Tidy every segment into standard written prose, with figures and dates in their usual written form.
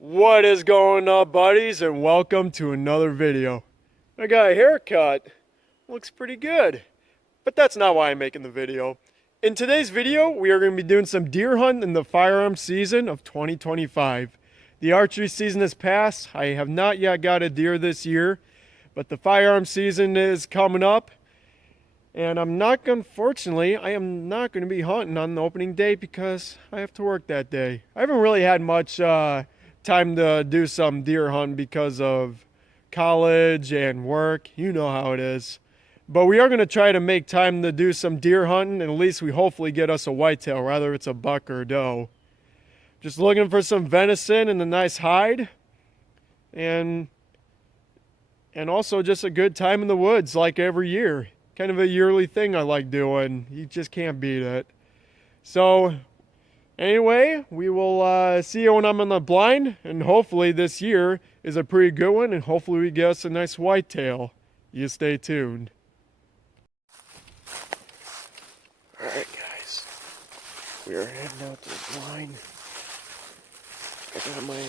What is going on, buddies, and welcome to another video. I got a haircut. Looks pretty good. But that's not why I'm making the video. In today's video, we are going to be doing some deer hunting in the firearm season of 2025. The archery season has passed. I have not yet got a deer this year, but the firearm season is coming up. And unfortunately, I am not going to be hunting on the opening day because I have to work that day. I haven't really had much time to do some deer hunting because of college and work. You know how it is. But we are going to try to make time to do some deer hunting, and at least we hopefully get us a whitetail, whether it's a buck or a doe. Just looking for some venison and a nice hide. And also just a good time in the woods like every year. Kind of a yearly thing I like doing. You just can't beat it. So anyway, we will see you when I'm on the blind, and hopefully this year is a pretty good one, and hopefully we get us a nice whitetail. You stay tuned. Alright guys, we are heading out to the blind. I got my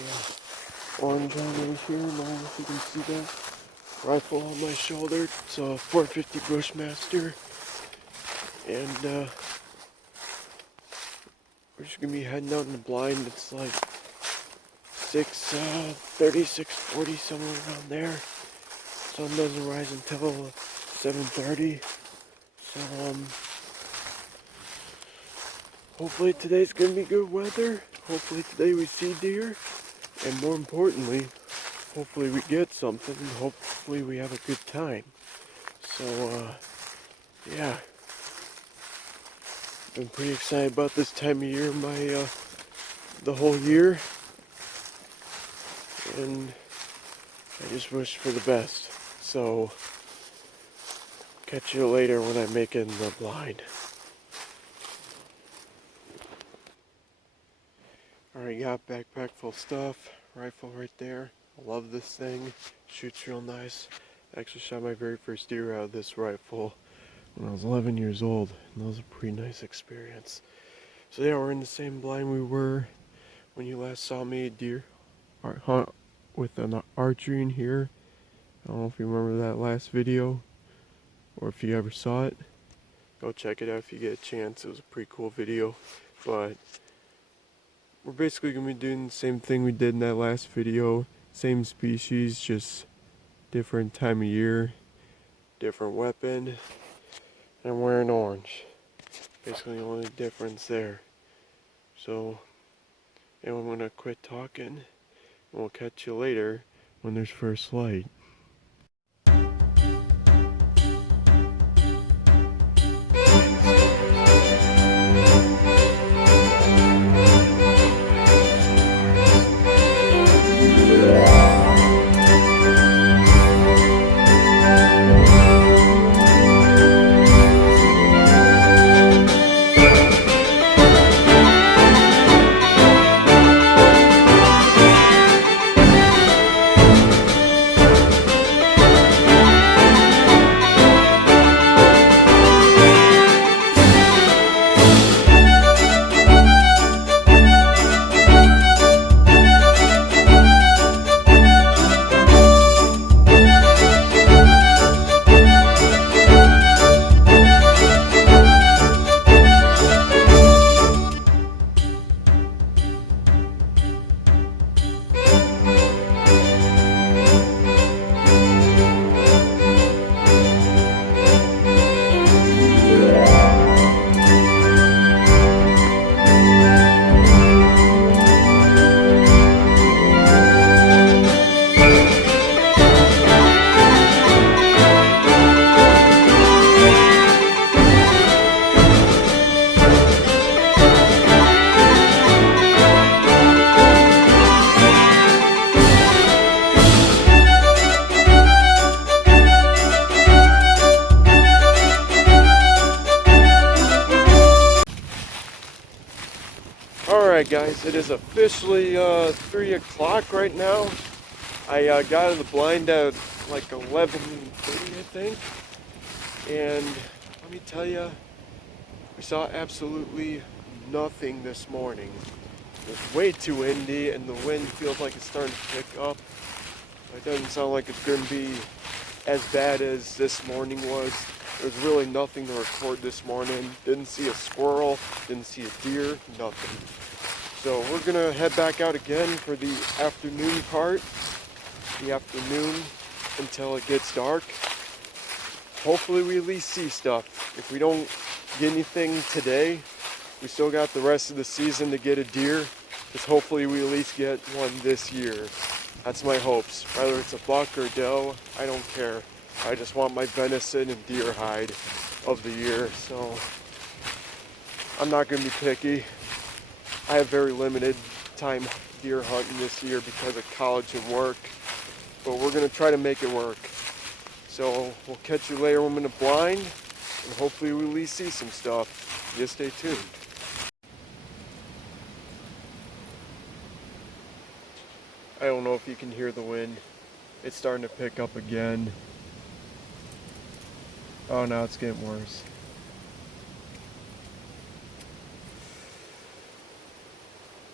orange on right here, I don't know if you can see that. Rifle on my shoulder. It's a 450 Bushmaster, and we're just gonna be heading out in the blind. It's like 6:30, 6:40, somewhere around there. Sun doesn't rise until 7:30, so hopefully today's gonna be good weather. Hopefully today we see deer, and more importantly, hopefully we get something, and hopefully we have a good time. So, yeah. Been pretty excited about this time of year, the whole year. And I just wish for the best. So, catch you later when I'm making the blind. Alright, got backpack full of stuff, rifle right there. I love this thing, shoots real nice. I actually shot my very first deer out of this rifle when I was 11 years old, and that was a pretty nice experience. So yeah, we're in the same blind we were when you last saw me deer hunt with an archery in here. I don't know if you remember that last video, or if you ever saw it. Go check it out if you get a chance. It was a pretty cool video, but we're basically going to be doing the same thing we did in that last video. Same species, just different time of year, different weapon, and I'm wearing orange. Basically the only difference there. So, yeah, I'm gonna quit talking, and we'll catch you later when there's first light. Alright guys, it is officially 3 o'clock right now. I got in the blind at like 11:30, I think. And let me tell you, we saw absolutely nothing this morning. It's way too windy, and the wind feels like it's starting to pick up. It doesn't sound like it's going to be as bad as this morning was. There's really nothing to record this morning. Didn't see a squirrel, didn't see a deer, nothing. So we're going to head back out again for the afternoon part. The afternoon until it gets dark. Hopefully we at least see stuff. If we don't get anything today, we still got the rest of the season to get a deer. Because hopefully we at least get one this year. That's my hopes. Whether it's a buck or doe, I don't care. I just want my venison and deer hide of the year. So I'm not going to be picky. I have very limited time deer hunting this year because of college and work. But we're going to try to make it work. So we'll catch you later when I'm in the blind. And hopefully we at least see some stuff. Just stay tuned. I don't know if you can hear the wind. It's starting to pick up again. Oh, now it's getting worse.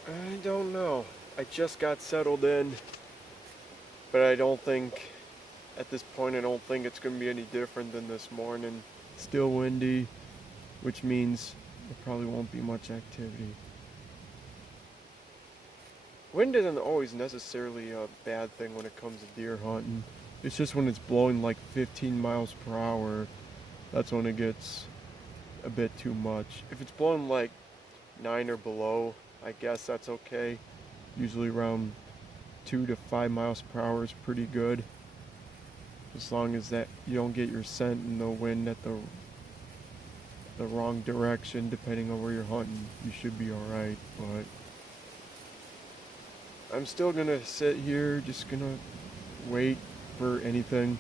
I don't know. I just got settled in, but I don't think, at this point, I don't think it's going to be any different than this morning. Still windy, which means there probably won't be much activity. Wind isn't always necessarily a bad thing when it comes to deer hunting. It's just when it's blowing like 15 miles per hour, that's when it gets a bit too much. If it's blowing like 9 or below, I guess that's okay. Usually around 2 to 5 miles per hour is pretty good. As long as that you don't get your scent and the wind at the wrong direction, depending on where you're hunting, you should be alright. But I'm still gonna sit here, just gonna wait for anything.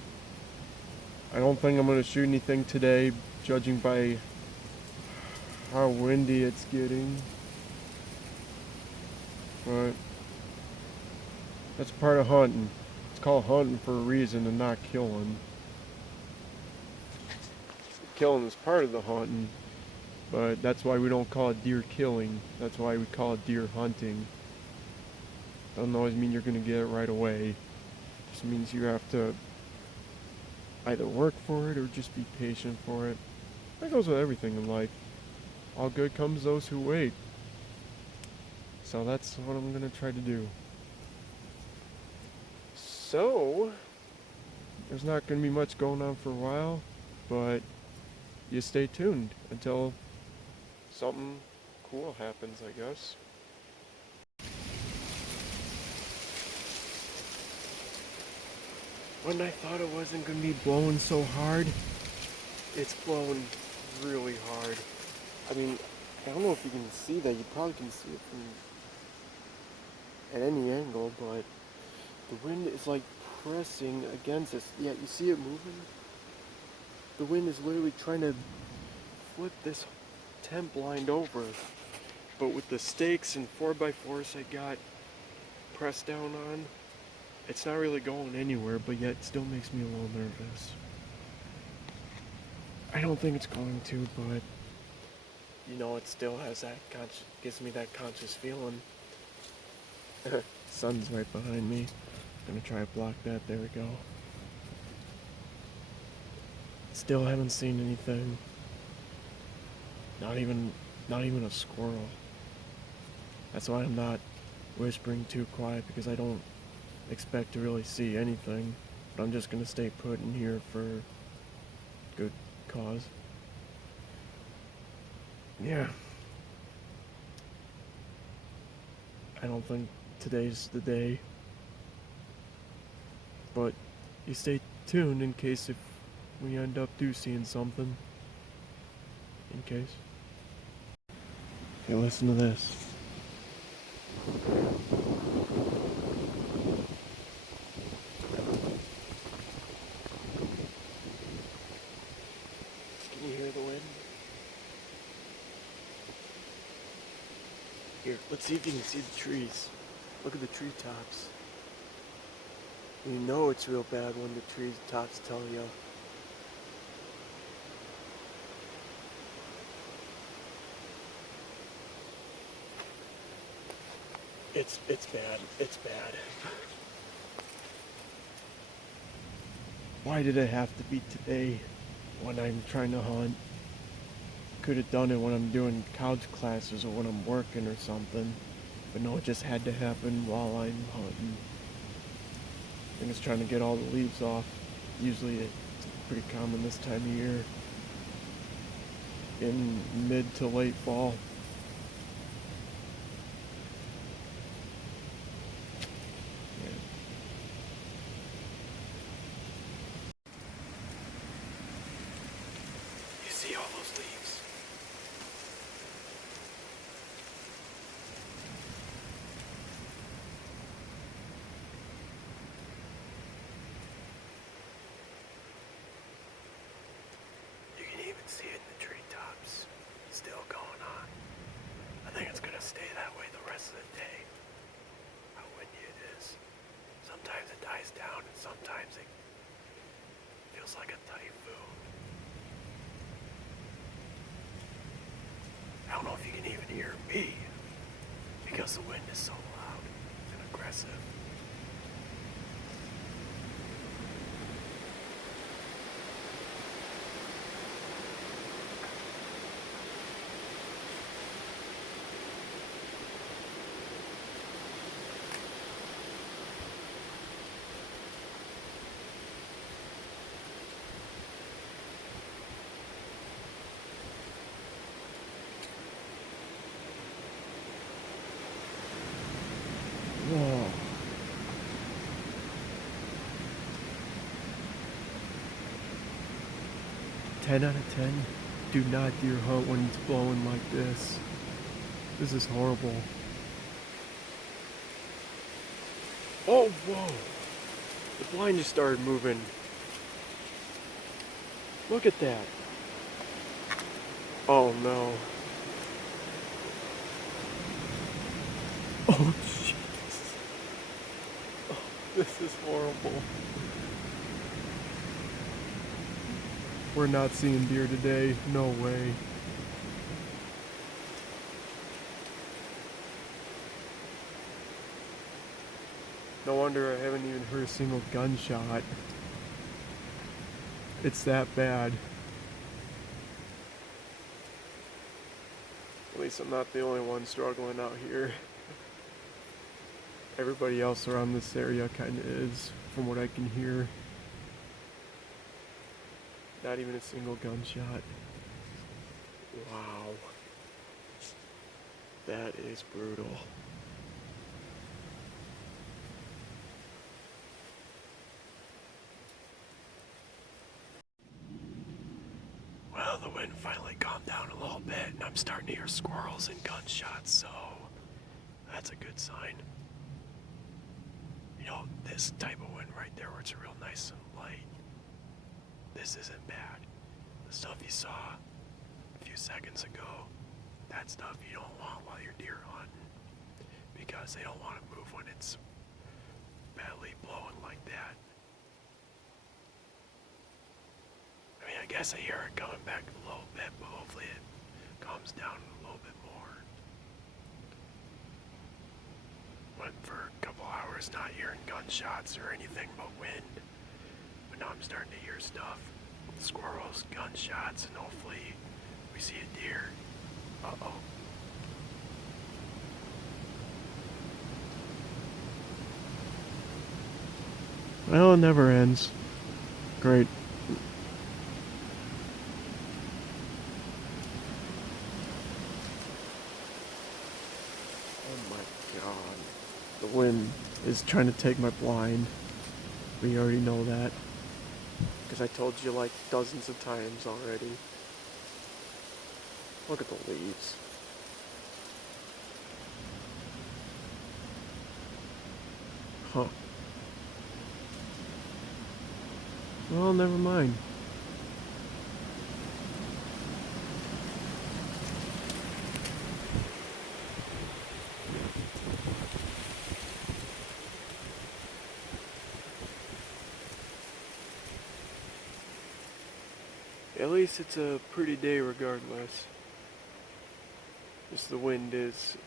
I don't think I'm gonna shoot anything today, judging by how windy it's getting. But that's part of hunting. It's called hunting for a reason and not killing. Killing is part of the hunting, but that's why we don't call it deer killing. That's why we call it deer hunting. Doesn't always mean you're going to get it right away. It just means you have to either work for it or just be patient for it. That goes with everything in life. All good comes those who wait. So that's what I'm going to try to do. So, there's not going to be much going on for a while, but you stay tuned until something cool happens, I guess. When I thought it wasn't going to be blowing so hard, it's blowing really hard. I mean, I don't know if you can see that. You probably can see it from at any angle, but the wind is like pressing against us. Yeah, you see it moving? The wind is literally trying to flip this tent blind over. But with the stakes and 4x4s I got pressed down on, it's not really going anywhere, but yet it still makes me a little nervous. I don't think it's going to, but you know, it still has that gives me that conscious feeling. Sun's right behind me. I'm gonna try to block that. There we go. Still haven't seen anything. Not even a squirrel. That's why I'm not whispering too quiet, because I don't expect to really see anything. But I'm just gonna stay put in here for good cause. Yeah. I don't think today's the day. But you stay tuned in case if we end up seeing something. In case. Hey, listen to this. Can you hear the wind? Here, let's see if you can see the trees. Look at the treetops. You know it's real bad when the treetops tell you. It's bad. It's bad. Why did it have to be today when I'm trying to hunt? Could have done it when I'm doing couch classes or when I'm working or something. But no, it just had to happen while I'm hunting. I think it's trying to get all the leaves off. Usually it's pretty common this time of year. In mid to late fall. You see all those leaves? You can even see it in the treetops. Still going on. I think it's gonna stay that way the rest of the day. How windy it is. Sometimes it dies down and sometimes it feels like a typhoon. I don't know if you can even hear me because the wind is so loud and aggressive. Whoa. Ten out of 10. Do not deer hunt when it's blowing like this. This is horrible. Oh, whoa. The blind just started moving. Look at that. Oh no. Oh jeez. Oh, this is horrible. We're not seeing deer today. No way. No wonder I haven't even heard a single gunshot. It's that bad. At least I'm not the only one struggling out here. Everybody else around this area kind of is, from what I can hear. Not even a single gunshot. Wow. That is brutal. Well, the wind finally calmed down a little bit, and I'm starting to hear squirrels and gunshots, so that's a good sign. You know, this type of wind right there where it's real nice and light, this isn't bad. The stuff you saw a few seconds ago, that stuff you don't want while you're deer hunting, because they don't want to move when it's badly blowing like that. I mean, I guess I hear it coming back a little bit, but hopefully it calms down a little bit more. Went for a couple hours not hearing gunshots or anything but wind, but now I'm starting to hear stuff. Squirrels, gunshots, and hopefully we see a deer. Uh-oh. Well, it never ends. Great. Oh my god. The wind is trying to take my blind. We already know that. Because I told you like dozens of times already. Look at the leaves. Huh. Well, never mind. At least it's a pretty day regardless. Just the wind is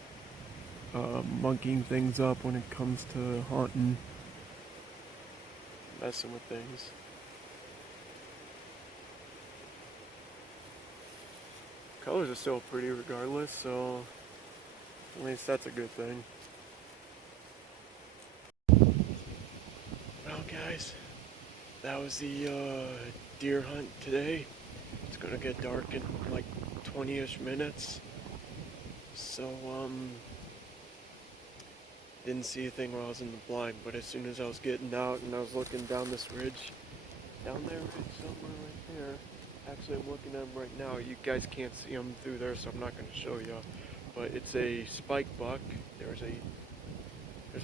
monkeying things up when it comes to hunting, messing with things. Colors are still pretty regardless, so at least that's a good thing. Well guys, that was the deer hunt today. It's gonna get dark in like 20-ish minutes. So didn't see a thing while I was in the blind, but as soon as I was getting out and I was looking down this ridge, down that ridge somewhere right there. Actually, I'm looking at them right now. You guys can't see them through there, so I'm not going to show you. But it's a spike buck. There's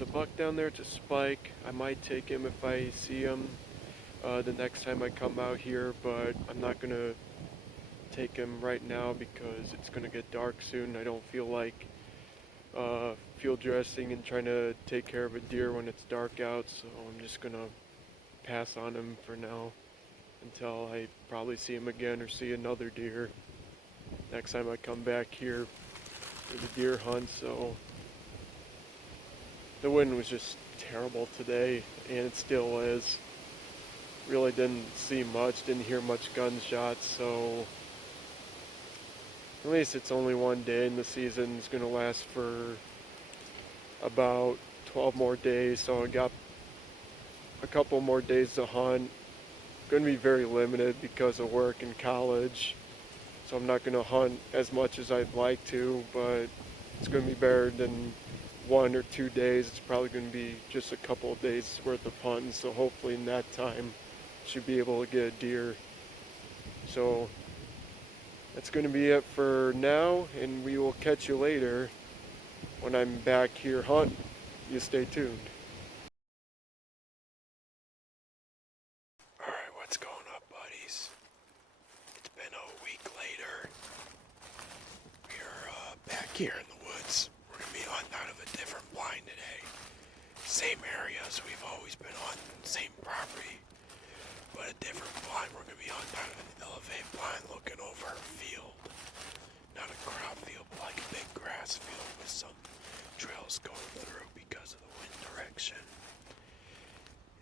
a buck down there. It's a spike. I might take him if I see him the next time I come out here, but I'm not going to take him right now because it's going to get dark soon. I don't feel like field dressing and trying to take care of a deer when it's dark out, so I'm just going to pass on him for now until I probably see him again or see another deer next time I come back here for the deer hunt. So the wind was just terrible today, and it still is. Really didn't see much, didn't hear much gunshots, so at least it's only one day and the season's gonna last for about 12 more days, so I got a couple more days to hunt. Going to be very limited because of work and college, so I'm not going to hunt as much as I'd like to, but it's going to be better than 1 or 2 days. It's probably going to be just a couple of days worth of hunting, so hopefully in that time should be able to get a deer. So that's going to be it for now, and we will catch you later when I'm back here hunting. You stay tuned. Alright, what's going up, buddies? It's been a week later. We're back here in the woods. We're going to be hunting out of a different blind today. Same areas we've always been hunting, same property, but a different blind. We're going to be hunting out of an elevated blind looking over a field. Not a crop field, but like a big grass field with some trails going through because of the wind direction.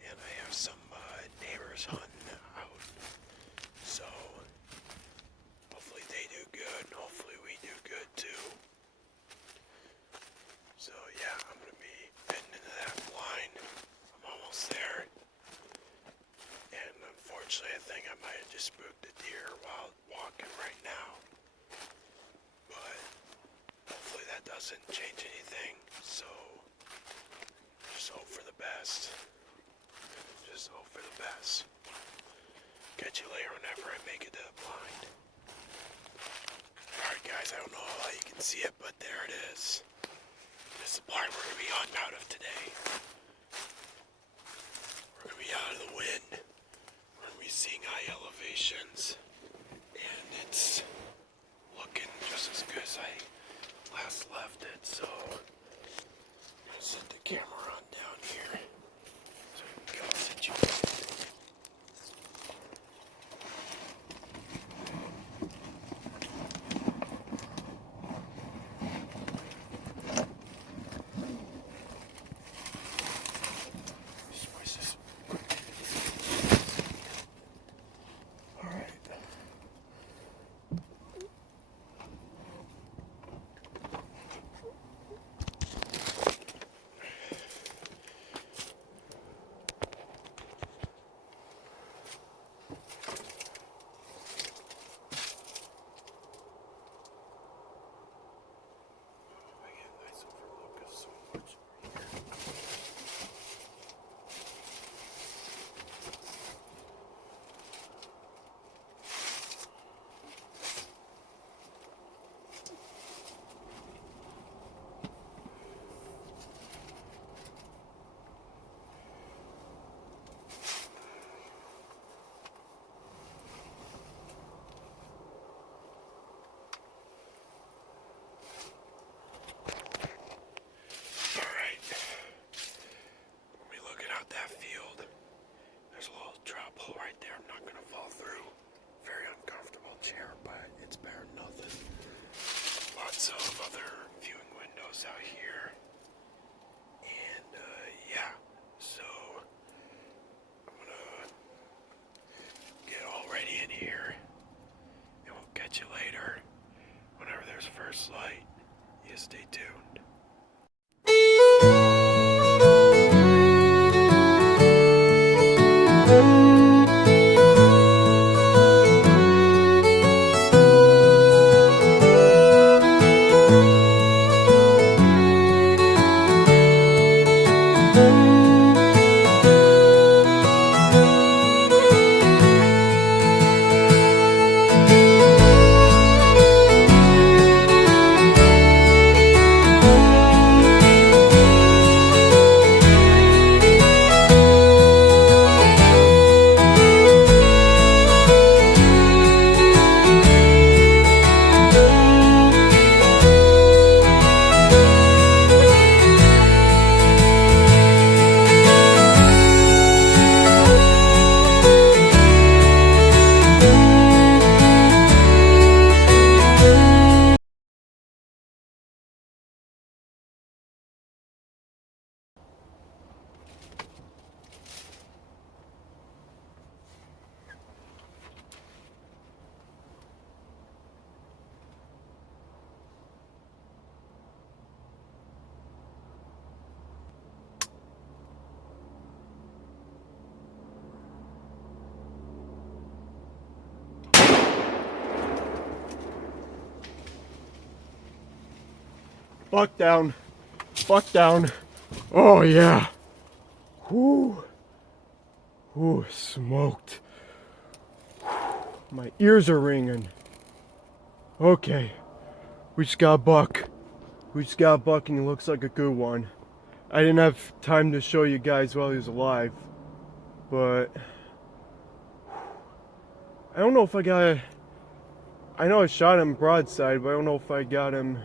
And I have some neighbors hunting out, so hopefully they do good, and hopefully we do good too. So yeah, I'm gonna be heading into that blind. I'm almost there, and unfortunately I think I might have just spooked a deer while walking right now, but hopefully that doesn't change anything, so just hope for the best. Just hope for the best. Catch you later whenever I make it to the blind. Alright guys, I don't know how you can see it, but there it is. This is the blind we're going to be hunting out of today. We're going to be out of the wind. We're going to be seeing high elevations. And it's looking just as good as I last left it, so I'm going to set the camera on down here. Go situated. Buck down. Buck down. Oh yeah. Whoo. Whoo, smoked. My ears are ringing. Okay. We just got a buck. We just got a buck and he looks like a good one. I didn't have time to show you guys while he was alive. But I don't know if I got I know I shot him broadside, but I don't know if I got him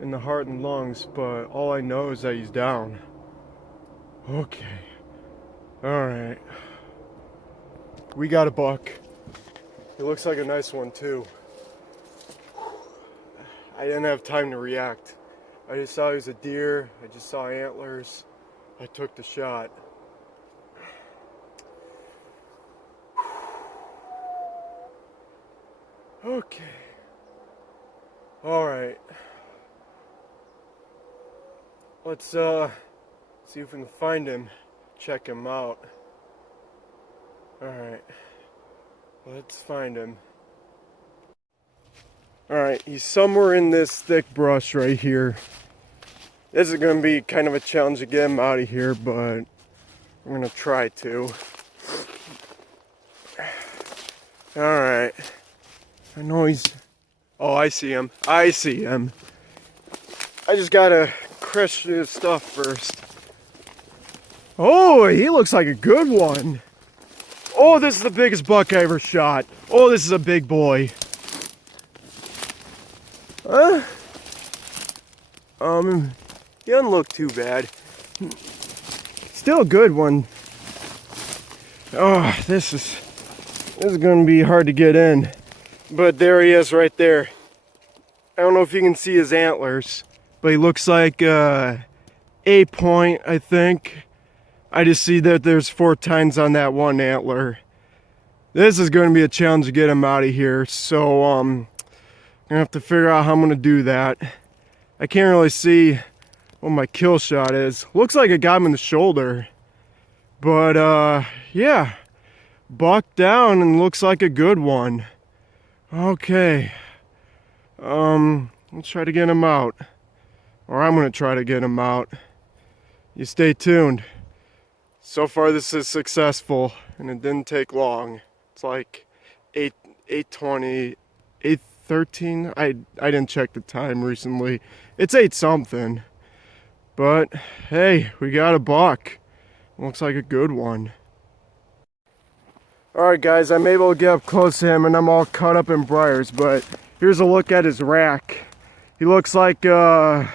in the heart and lungs, but all I know is that he's down. Okay. Alright. We got a buck. It looks like a nice one too. I didn't have time to react. I just saw he was a deer. I just saw antlers. I took the shot. Okay. Alright. Let's see if we can find him. Check him out. Alright. Let's find him. Alright, he's somewhere in this thick brush right here. This is going to be kind of a challenge to get him out of here, but I'm going to try to. Alright. I know he's... Oh, I see him. I see him. I just gotta crush his stuff first. Oh, he looks like a good one. Oh, this is the biggest buck I ever shot. Oh, this is a big boy. Huh? He doesn't look too bad. Still a good one. Oh, this is gonna be hard to get in. But there he is right there. I don't know if you can see his antlers, but he looks like a point, I think. I just see that there's 4 tines on that one antler. This is going to be a challenge to get him out of here, so I'm gonna have to figure out how I'm gonna do that. I can't really see what my kill shot is. Looks like I got him in the shoulder, but yeah, buck down and looks like a good one. Okay, let's try to get him out, or I'm gonna try to get him out. You stay tuned. So far this is successful and it didn't take long. It's like 8:20, 8:13. I didn't check the time recently. It's 8 something. But hey, we got a buck. Looks like a good one. Alright guys, I'm able to get up close to him and I'm all caught up in briars, but here's a look at his rack. He looks like kind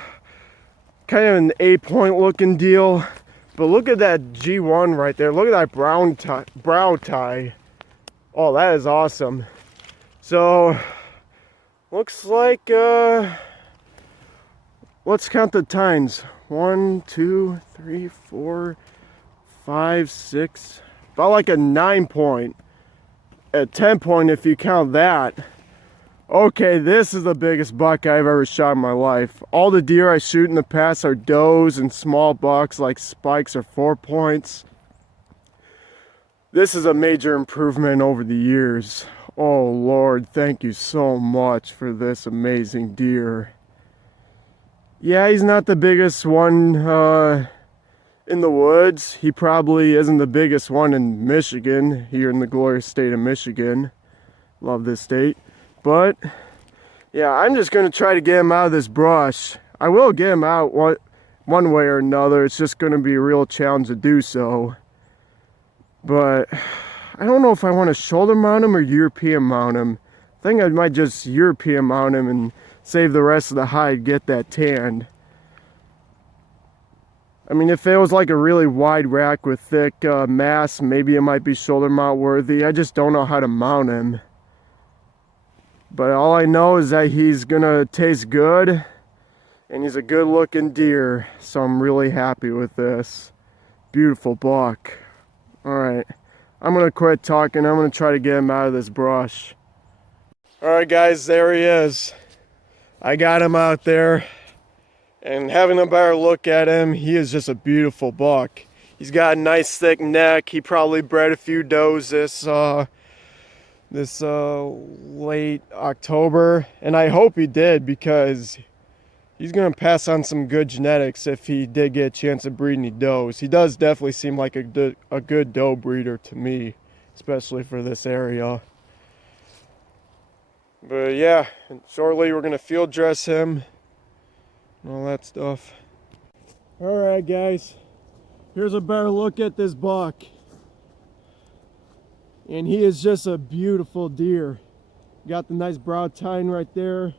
of an 8-point looking deal. But look at that G1 right there. Look at that brow tie. Oh, that is awesome. So, looks like, let's count the tines. 1, 2, 3, 4, 5, 6. About like a 9-point. A 10-point if you count that. Okay, this is the biggest buck I've ever shot in my life. All the deer I shoot in the past are does and small bucks like spikes or 4 points. This is a major improvement over the years. Oh Lord, thank you so much for this amazing deer. Yeah, he's not the biggest one in the woods. He probably isn't the biggest one in Michigan, here in the glorious state of Michigan. Love this state. But yeah, I'm just gonna try to get him out of this brush. I will get him out one way or another. It's just gonna be a real challenge to do so. But I don't know if I want to shoulder mount him or European mount him. I think I might just European mount him and save the rest of the hide, get that tanned. I mean, if it was like a really wide rack with thick mass, maybe it might be shoulder mount worthy. I just don't know how to mount him. But all I know is that he's gonna taste good, and he's a good looking deer. So I'm really happy with this. Beautiful buck. Alright, I'm gonna quit talking. I'm gonna try to get him out of this brush. Alright guys, there he is. I got him out there. And having a better look at him, he is just a beautiful buck. He's got a nice thick neck. He probably bred a few does this late October, and I hope he did, because he's gonna pass on some good genetics if he did get a chance of breeding any does. He does definitely seem like a good doe breeder to me, especially for this area. But yeah, shortly we're gonna field dress him and all that stuff. Alright guys, here's a better look at this buck. And he is just a beautiful deer. Got the nice brow tine right there.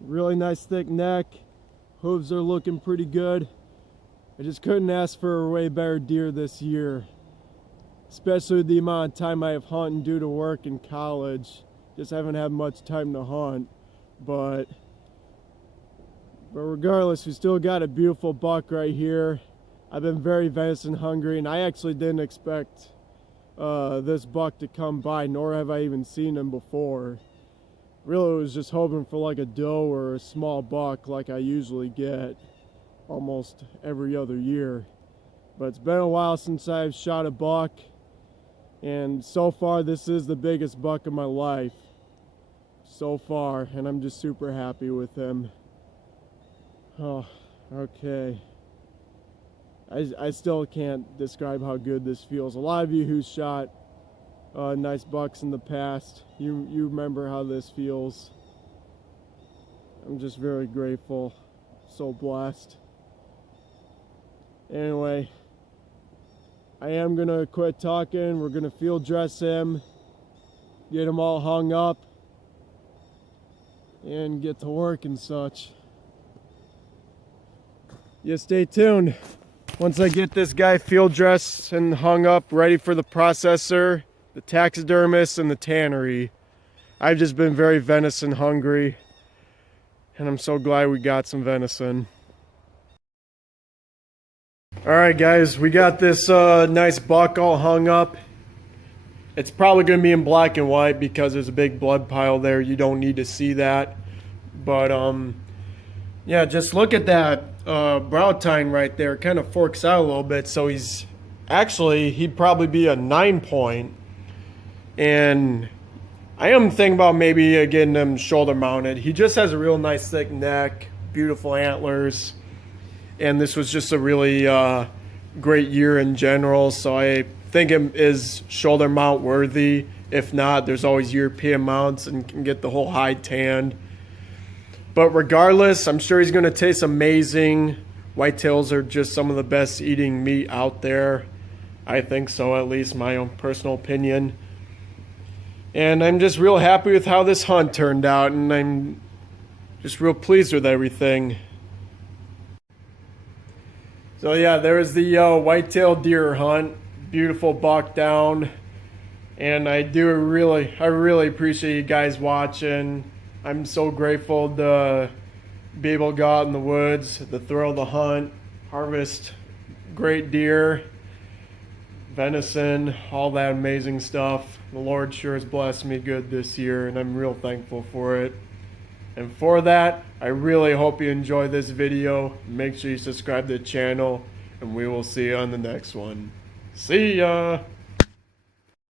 Really nice thick neck. Hooves are looking pretty good. I just couldn't ask for a way better deer this year. Especially with the amount of time I have hunting due to work in college. Just haven't had much time to hunt. But regardless, we still got a beautiful buck right here. I've been very venison hungry, and I actually didn't expect this buck to come by, nor have I even seen him before. Really was just hoping for like a doe or a small buck like I usually get almost every other year. But it's been a while since I've shot a buck, and so far this is the biggest buck of my life so far, and I'm just super happy with him. Oh, okay. I still can't describe how good this feels. A lot of you who shot nice bucks in the past, you remember how this feels. I'm just very grateful. So blessed. Anyway, I am gonna quit talking. We're gonna field dress him, get him all hung up, and get to work and such. Yeah, stay tuned. Once I get this guy field dressed and hung up, ready for the processor, the taxidermist, and the tannery. I've just been very venison hungry, and I'm so glad we got some venison. Alright guys, we got this nice buck all hung up. It's probably going to be in black and white because there's a big blood pile there. You don't need to see that. But yeah, just look at that brow tine right there. It kind of forks out a little bit, so he'd probably be a 9-point. And I am thinking about maybe getting him shoulder mounted. He just has a real nice thick neck, beautiful antlers, and this was just a really great year in general, so I think it is shoulder mount worthy. If not, there's always European mounts and can get the whole hide tanned. But regardless, I'm sure he's going to taste amazing. Whitetails are just some of the best eating meat out there. I think so, at least my own personal opinion. And I'm just real happy with how this hunt turned out, and I'm just real pleased with everything. So yeah, there's the whitetail deer hunt. Beautiful buck down. And I really appreciate you guys watching. I'm so grateful to be able to go out in the woods, the thrill of the hunt, harvest great deer, venison, all that amazing stuff. The Lord sure has blessed me good this year, and I'm real thankful for it. And for that, I really hope you enjoyed this video. Make sure you subscribe to the channel, and we will see you on the next one. See ya!